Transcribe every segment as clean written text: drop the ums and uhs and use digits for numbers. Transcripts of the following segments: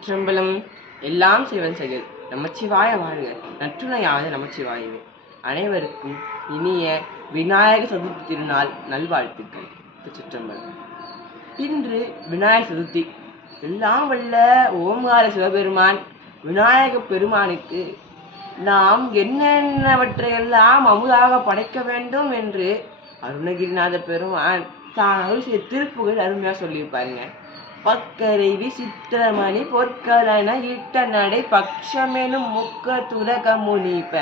சிற்றம்பலம். எல்லாம் சிவன் செயல். நமச்சிவாய வாழ்க. நற்றுணையாவது நமச்சிவாயவே. அனைவருக்கும் இனிய விநாயக சதுர்த்தி திருநாள் நல்வாழ்த்துக்கள். சிற்றம்பலம். இன்று விநாயக சதுர்த்தி. எல்லாம் வல்ல ஓம்கார சிவபெருமான் விநாயக பெருமானுக்கு நாம் என்னென்னவற்றையெல்லாம் அமுதாக படைக்க வேண்டும் என்று அருணகிரிநாத பெருமான் தான் அருள் செய்த திருப்புகள் அருமையா சொல்லியிருப்பாருங்க. பக்கரை விசித்திரமணி பொற்களன இட்ட நடை பக்ஷமெனும் முக்க துரக முனிப்ப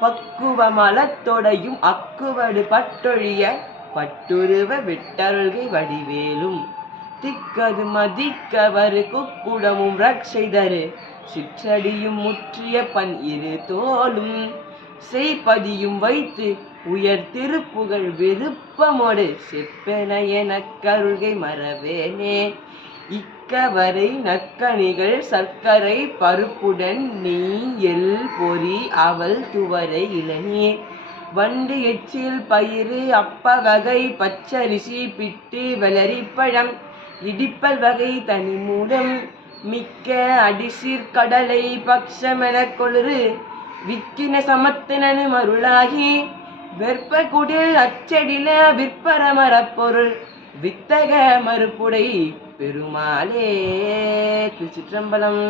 பக்குவமலத்தொடையும் அக்குவடு பட்டொழிய பட்டுருவ விட்டருள்கை வடிவேலும் திக்கது மதிக்கவரு குக்குடமும் ரக்ஷைதரு சிற்றடியும் முற்றிய பன் இரு தோலும் செய்பதியும் வைத்து உயர் திருப்புகழ் விருப்பமோடு செப்பென எனக் கருள்கை மறவேனே இக்கவரை நற்கனிகள் சர்க்கரை பருப்புடன் நெய் எள் பொறி அவல் துவரை இளநீர் வண்டு எச்சில் பயிறு அப்ப வகை பச்சரிசி பிட்டு வெளரிப்பழம் இடிப்பல் வகை தனிமூடம் மிக்க அடிசீர் கடலை பக்ஷமெனக் கொளுரு விக்கின சமத்தினனு மருளாகி வெற்ப குடில் அச்சடில விற்பரமரப்பொருள் வித்தக மறுப்புடை பெருமாளே. திருச்சிற்றம்பலம்.